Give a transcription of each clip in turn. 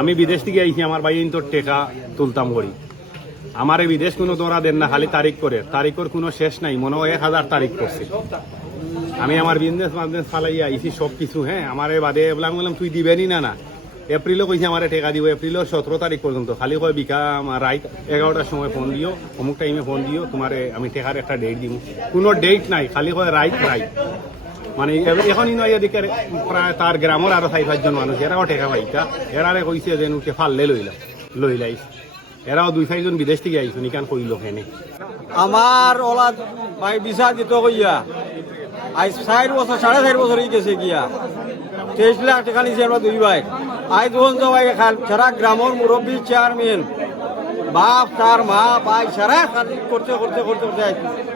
আমি বিদেশ থেকে আইছি, আমার ভাই তো টেকা তুলতাম করি। আমারে বিদেশ কোনো দৌড়া দেন না, খালি তারিখ করে, তারিখের কোনো শেষ নাই, মনে হয় 1000 তারিখ করছে। আমি আমার বিজনেস ফালাইয়া আইছি সব কিছু। হ্যাঁ, আমারে বাদে বললাম তুই দিবেনি না না, এপ্রিলও কইছে আমার টেকা দিব, এপ্রিলের 17 তারিখ পর্যন্ত। খালি কয় বিকা রাত 11টার সময় ফোন দিও, অমুক টাইমে ফোন দিও, তোমার আমি টেকার একটা ডেট দিব। কোনো ডেট নাই, খালি কয় রাইট। মানে এখন এদিকে প্রায় তার গ্রামের আরো 4-5 জন মানুষ, এরাও টেকা পাইতা, এরারে কইছে যে নুকে ফাললে লইলাই। এরাও 2-4 জন বিদেশ থেকে আইসুন, ইকান কইল হেনে আমার ওলা ভাই বিশা দিত কইয়া আজ 4 বছর 4.5 বছর হয়ে গেছে গিয়া 23 লাখ টাকা নিয়েছে আমরা 2 ভাই। আজ যখন যাই সারা গ্রামের মুরব্বী চেয়ারম্যান বাপ তার মা ভাই সারা করতে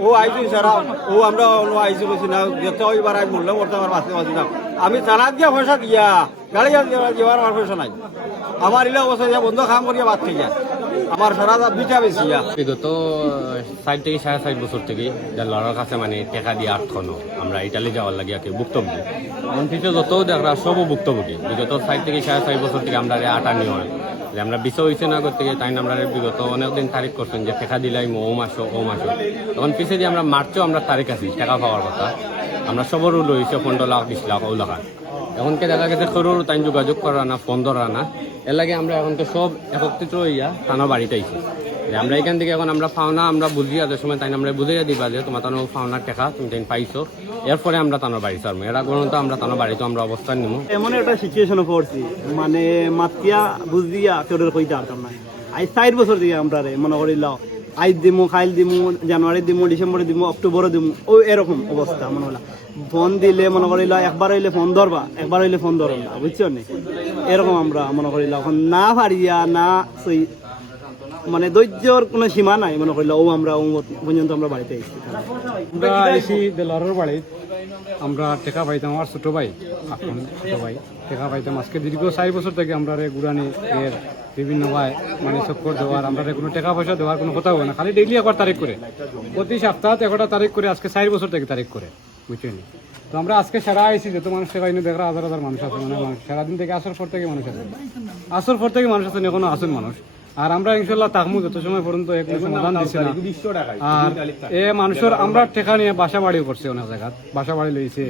ও আইসি সারা ও আমরা আইসি করছি না, যেতে ওইবার আমি বললাম করতে আমার বাঁচতে পারছি না। আমি থানাত গিয়া পয়সা দিয়া গাড়ি যাওয়ার আমার পয়সা নাই। আমার ইলা অবস্থা বন্ধ কাম করিয়া বাদ খাইয়া আমার সারা বিচা বেশি। বিগত 4 থেকে 4.5 বছর থেকে লড়ার কাছে মানে টেকা দিয়ে আটখানো আমরা ইটালি যাওয়ার লাগে ভুক্তভোগী। অনফিসে যত দেখা সবও ভুক্তভোগী। বিগত 4 থেকে 4.5 বছর থেকে আমরা আটানি হয় যে আমরা বিচা হয়েছে না করতে গিয়ে তাই আমরা বিগত অনেকদিন তারিখ করছেন যে টেকা দিলাই ও মাসো। তখন পিছিয়ে দিয়ে আমরা মার্চেও আমরা তারিখ আছি টাকা পাওয়ার কথা। আমরা সবরও লইছে 15 লাখ 20 লাখ ও লাখ। এখনকে দেখা গেছে সরুর তাই যোগাযোগ করা না, ফোন ধরা না। এর লাগে আমরা এখন তো সব একত্রিত হইয়া থানা বাড়িতে আইছি যে আমরা এখান থেকে এখন আমরা পাওনা আমরা বুঝিয়া যে সময় তাই আমরা বুঝাইয়া দিবা যে তোমার তানো পাওনার টাকা তুমি তাই পাইছো, এরপরে আমরা তানোর বাড়ি ছাড়বো। এরা গণত আমরা তানোর বাড়িতে আমরা অবস্থান নিব। এমন একটা সিচুয়েশনে পড়ছি, মানে মাতিয়া বুঝিয়া তোদের কইতে পারতাম না। আজ 4 বছর দিয়ে আমরা মনে করিল আইজ দিমু, খাইল দিমু, জানুয়ারি দিমু, ডিসেম্বরে দিমু, অক্টোবরে দিমু, ও এরকম অবস্থা। মনে হলো ফোন দিলে মনে করিল একবার হইলে ফোন ধরবা, একবার হইলে ফোন ধরো না, বুঝছো নি? এরকম আমরা মনে করিল এখন না পারিয়া না মানে ধৈর্যর কোনো সীমা নাই। মনে করিল ও আমরা পর্যন্ত আমরা বাড়িতে এসেছি। আমরা এসি দেলারের বাড়িত আমরা টেকা পাইতাম। আমার ছোট ভাই এখন ছোট ভাই টেকা পাইতাম। আজকে দীর্ঘ 4 বছর থেকে আমরা গুড়ানি এর বিভিন্ন ভাই মানে চক্কর দেওয়ার আমরা কোনো টাকা পয়সা দেওয়ার কোনো কথা হবে না, খালি ডেইলি একবার তারিখ করে, প্রতি সপ্তাহে 1টা তারিখ করে। আজকে 4 বছর থেকে তারিখ করে, বুঝছেন? তো আমরা আজকে সারা আইসি যত মানুষ টাকা এনে দেখা 1000 মানুষ আছে, মানে মানুষ সারাদিন থেকে আসর পর থেকে মানুষ আছে, আসর পর থেকে মানুষ আছে, এখনো আসুন মানুষ। আর আমরা ইনশাল্লাহ তাকমু যত সময় পর্যন্ত এক সমাধান দিচ্ছি না। আর এ মানুষের আমরা টেকা নিয়ে বাসা বাড়িও করছে, অনেক জায়গা বাসা বাড়ি লইছে,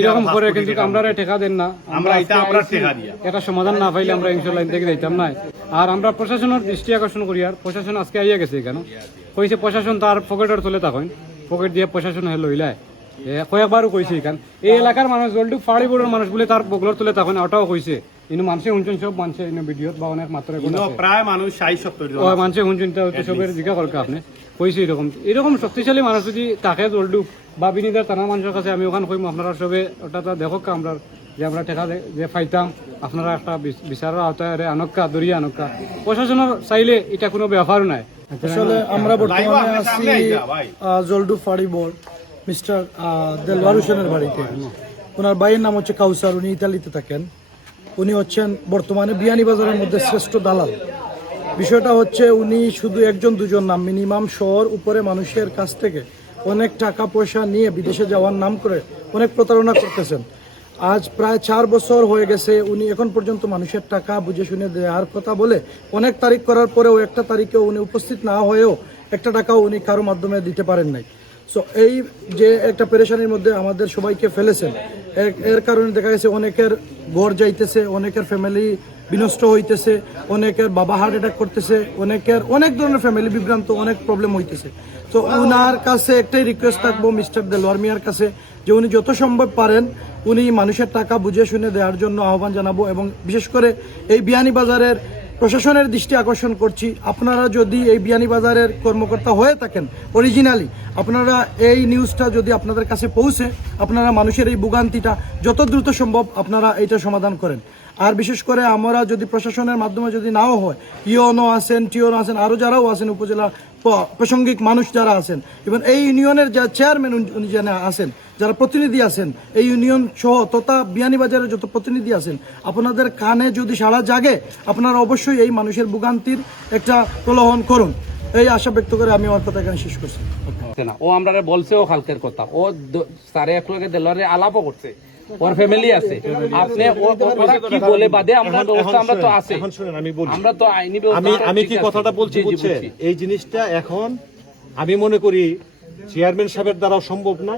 এরকম করে, কিন্তু আমরা টেকা দেন না। আমরা এটা সমাধান না পাইলে আমরা ইনশাল্লাহ থেকে যাইতাম না। আর আমরা প্রশাসনের দৃষ্টি আকর্ষণ করি, আর প্রশাসন আজকে আইয়া গেছে কেন কইছে প্রশাসন তার পকেটের তুলে তখন পকেট দিয়ে প্রশাসন লইলায় কয়েকবারও কইছে। এখান এই এলাকার মানুষ জলটুক ফাড়ি বোর্ডের মানুষ বলে তার বগলর তুলে তখন ওটাও কইছে। কিন্তু মানুষে শুনছেন সব মানুষে ভিডিওত বা অনেক মাত্রায় প্রায় মানুষ 60-70 মানুষে শুনছেন সবের জিজ্ঞা করকে আপনি কইছে। এরকম শক্তিশালী মানুষ যদি তাকে জলটুক বা বিনিদার টানা মানুষের কাছে আমি ওখানে কইম আপনারা সবে ওটা দেখক আমরা যে আমরা টেকা যে পাইতাম, আপনারা একটা বিচারের আওতায় আনক্কা দরিয়া আনক্কা। প্রশাসনের চাইলে এটা কোনো ব্যাপারও নাই। আসলে আমরা বর্তমানে আছি জলডু ফাড়ি বোর্ড মিস্টার দেলওয়ার হোসেনের বাড়িতে। ওনার ভাইয়ের নাম হচ্ছে কাউসার, উনি ইতালিতে থাকেন। উনি হচ্ছেন বর্তমানে বিয়ানীবাজারের মধ্যে শ্রেষ্ঠ দালাল। বিষয়টা হচ্ছে উনি শুধু 1-2 নাম, মিনিমাম শহর উপরে মানুষের কাছ থেকে অনেক টাকা পয়সা নিয়ে বিদেশে যাওয়ার নাম করে অনেক প্রতারণা করতেছেন। আজ প্রায় 4 বছর হয়ে গেছে। উনি এখন পর্যন্ত মানুষের টাকা বুঝে শুনে দেওয়ার কথা বলে অনেক তারিখ করার পরেও একটা তারিখেও উনি উপস্থিত না হয়েও একটা টাকাও উনি কারো মাধ্যমে দিতে পারেন নাই। সো এই যে একটা পেরেশানির মধ্যে আমাদের সবাইকে ফেলেছেন, এর কারণে দেখা গেছে অনেকের ঘর যাইতেছে, অনেকের ফ্যামিলি বিনষ্ট হইতেছে, অনেকের বাবা হার্ট অ্যাটাক করতেছে, অনেকের অনেক ধরনের ফ্যামিলি বিভ্রান্ত, অনেক প্রবলেম হইতেছে। তো উনার কাছে একটাই রিকোয়েস্ট থাকবো মিস্টার দেলোয়ার মিয়ার কাছে যে উনি যত সম্ভব পারেন উনি মানুষের টাকা বুঝে শুনে দেওয়ার জন্য আহ্বান জানাবো। এবং বিশেষ করে এই বিয়ানীবাজারের প্রশাসনের দৃষ্টি আকর্ষণ করছি, আপনারা যদি এই বিয়ানীবাজারের কর্মকর্তা হয়ে থাকেন অরিজিনালি, আপনারা এই নিউজটা যদি আপনাদের কাছে পৌঁছে আপনারা মানুষের এই ভোগান্তিটা যত দ্রুত সম্ভব আপনারা এইটা সমাধান করেন। আর বিশেষ করে আমরা যদি প্রশাসনের মাধ্যমে যদি নাও হয়, ইউনো আছেন, টিওনো আছেন, আরও যারাও আছেন উপজেলা প্রাসঙ্গিক মানুষ যারা আছেন, এবং এই ইউনিয়নের যা চেয়ারম্যান উনি যারা আছেন, যারা প্রতিনিধি আছেন, এই ইউনিয়ন সহ তথা বিয়ানীবাজারের যত প্রতিনিধি আছেন, আপনাদের কানে যদি সাড়া জাগে আপনারা অবশ্যই এই মানুষের ভোগান্তির একটা প্রলোভন করুন। এই আশা ব্যক্ত করে আমি আমার কথা এখানে শেষ করছি। না ও আমরা বলছে ও কালকের কথা ও সাড়ে এক লগে দেলোয়ারে আলাপও করছে ওর ফ্যামিলি আছে আপনি ওরা কি বলে বাদে আমরা ব্যবস্থা আমরা তো আছে এখন শুনেন আমি বলি আমরা তো আইনি ব্যবস্থা আমি কি কথাটা বলছি বুঝছেন এই জিনিসটা এখন আমি মনে করি চেয়ারম্যান সাহেবের দ্বারাও সম্ভব না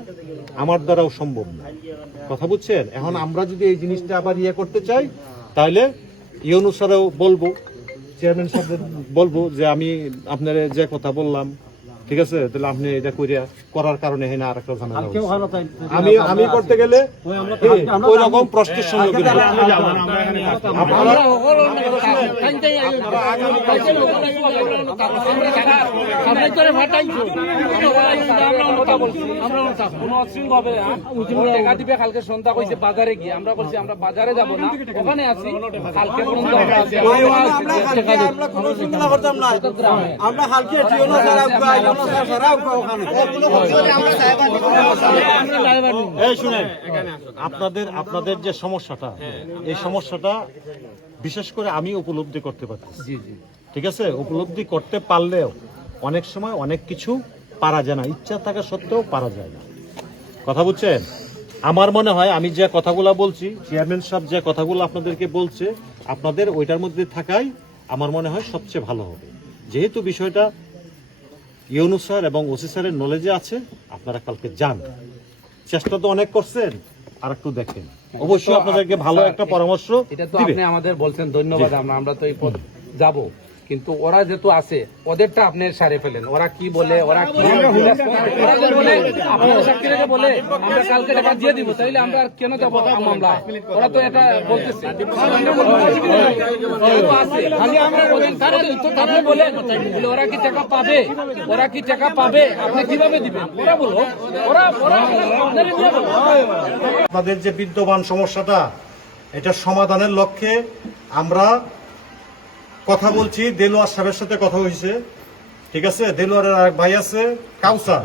আমার দ্বারাও সম্ভব না কথা বুঝছেন এখন আমরা যদি এই জিনিসটা আবার করতে চাই তাহলে এই অনুসারেও বলবো চেয়ারম্যান সাহেব বলবো যে আমি আপনার যে কথা বললাম ঠিক আছে তাহলে আপনি এটা করার কারণে হয় না আর একটা ঝামেলা আমি করতে গেলে ওই রকম প্রশ্নের সঙ্গে কালকে সন্ধ্যা কইছে বাজারে গিয়ে আমরা বলছি আমরা বাজারে যাব না ওখানে আছি কালকে পর্যন্ত আমরা কালকে এই শুনেন আপনাদের যে সমস্যাটা এই সমস্যাটা বিশেষ করে আমি উপলব্ধি করতে পারছি ঠিক আছে উপলব্ধি করতে পারলেও অনেক সময় অনেক কিছু পারা যায় না ইচ্ছা থাকা সত্ত্বেও পারা যায় না কথা বুঝছেন আমার মনে হয় আমি যে কথাগুলো বলছি চেয়ারম্যান সাহেব যে কথাগুলো আপনাদেরকে বলছে আপনাদের ওইটার মধ্যে থাকাই আমার মনে হয় সবচেয়ে ভালো হবে যেহেতু বিষয়টা ইউনূস স্যার এবং ওসি স্যারের নলেজে আছে আপনারা কালকে যান চেষ্টা তো অনেক করছেন আর একটু দেখেন অবশ্যই আপনাদেরকে ভালো একটা পরামর্শ এটা তো আপনি আমাদের বলছেন ধন্যবাদ আমরা তো এই পথ যাব কিন্তু ওরা যেহেতু আছে ওদেরটা আপনি সারে ফেলেন ওরা কি বলে ওরা কি বলে আপনারা সাক্ষী রেখে বলে আমরা কালকে টাকা দিয়ে দিব তাইলে আমরা আর কেন যাবো মামলা ওরা তো এটা বলতেছে খালি আমরা আপনি বলেন ওরা কি টাকা পাবে ওরা কি টাকা পাবে আপনি কিভাবে দিবেন ওরা বলো ওরা আপনাদের যে বিদ্যমান সমস্যাটা এটা সমাধানের লক্ষ্যে আমরা কথা বলছি দেলোয়ার সাহেবের সাথে কথা হয়েছে ঠিক আছে দেলোয়ারের আরেক ভাই আছে কাউসার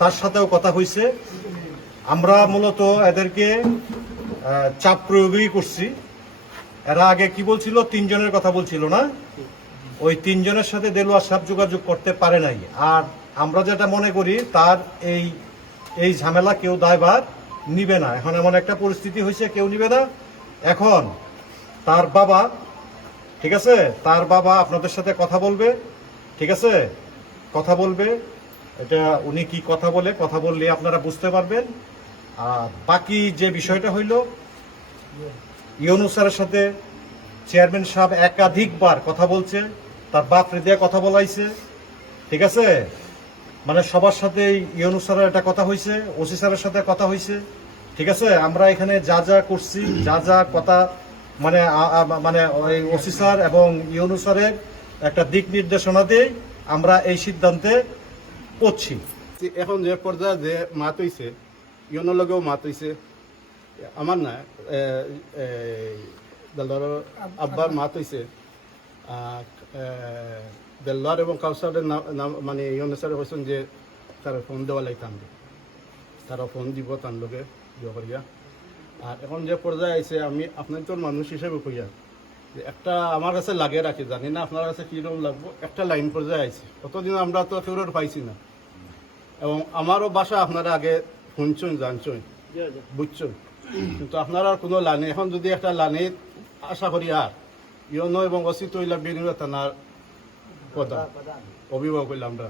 তার সাথেও কথা হয়েছে আমরা মূলত এদেরকে চাপ প্রয়োগই করছি এরা আগে কি বলছিল 3 জনের কথা বলছিল না ওই 3 জনের সাথে দেলোয়ার সাহেব যোগাযোগ করতে পারে নাই আর আমরা যেটা মনে করি তার এই ঝামেলা কেউ দায়ভার নিবে না এখন এমন একটা পরিস্থিতি হয়েছে কেউ নিবে না এখন তার বাবা ঠিক আছে তার বাবা আপনাদের সাথে কথা বলবে ঠিক আছে কথা বলবে এটা উনি কি কথা বললে আপনারা বুঝতে পারবেন আর বাকি যে বিষয়টা হইল ইউনূস স্যারের সাথে চেয়ারম্যান সাহেব একাধিকবার কথা বলছে তার বাপ হৃদয়ে কথা বলাইছে ঠিক আছে মানে সবার সাথে ইউনূস স্যারের একটা কথা হয়েছে ওসি স্যারের সাথে কথা হয়েছে ঠিক আছে আমরা এখানে যা যা করছি যা কথা মানে মানে ওই ওসি স্যার এবং ইউনূস স্যারের একটা দিক নির্দেশনা দিয়ে আমরা এই সিদ্ধান্তে পড়ছি এখন যে পর্যায়ে যে মাত হইছে ইউনোর লগেও মাত হইছে আমার না দেলোয়ারের আব্বার মাত হইছে দেলোয়ার এবং কাউসারের নাম মানে ইউনূস স্যারে কইছেন যে তার ফোন দেওয়া লাই টানবে তারা ফোন দিব তার লগে ইয়ে করিয়া আর এখন যে পর্যায়ে আইছে আমি আপনার তোর মানুষ হিসেবে কইয়া যে একটা আমার কাছে লাগে রাখি জানি না আপনার কাছে কীরকম লাগবো একটা লাইন পর্যায়ে আইছে কতদিন আমরা তো কেউ পাইছি না এবং আমারও বাসা আপনারা আগে শুনছেন জানছেন বুঝছেন কিন্তু আপনার আর কোনো লাইনে এখন যদি একটা লাইনে আশা করি আর ইউনো এবং অসিত হইলা বেরিয়ে থানার কথা অভিভাবক হইলাম আমরা